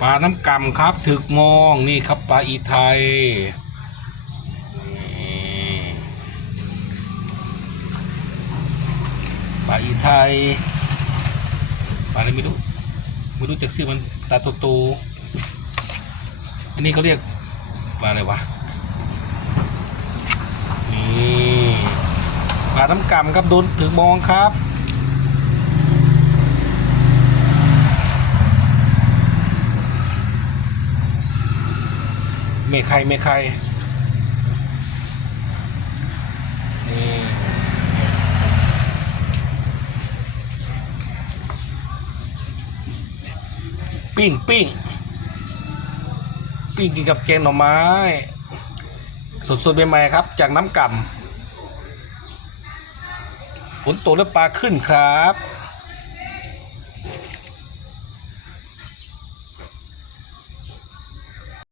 ปลาน้ำกำครับถึกมองนี่ครับปลาอีไทยนี่ปลาอีไทยปลาอะไรไม่รู้จักชื่อมันตาโตๆอันนี้เขาเรียกปลาอะไรวะนี่ปลาน้ำกำครับโดนถึกมองครับเมฆไข่นี่ปิ้งกินกับแกงหน่อไม้สดๆใหม่ๆครับจากน้ำก่ำฝนตกแล้วปลาขึ้นครับ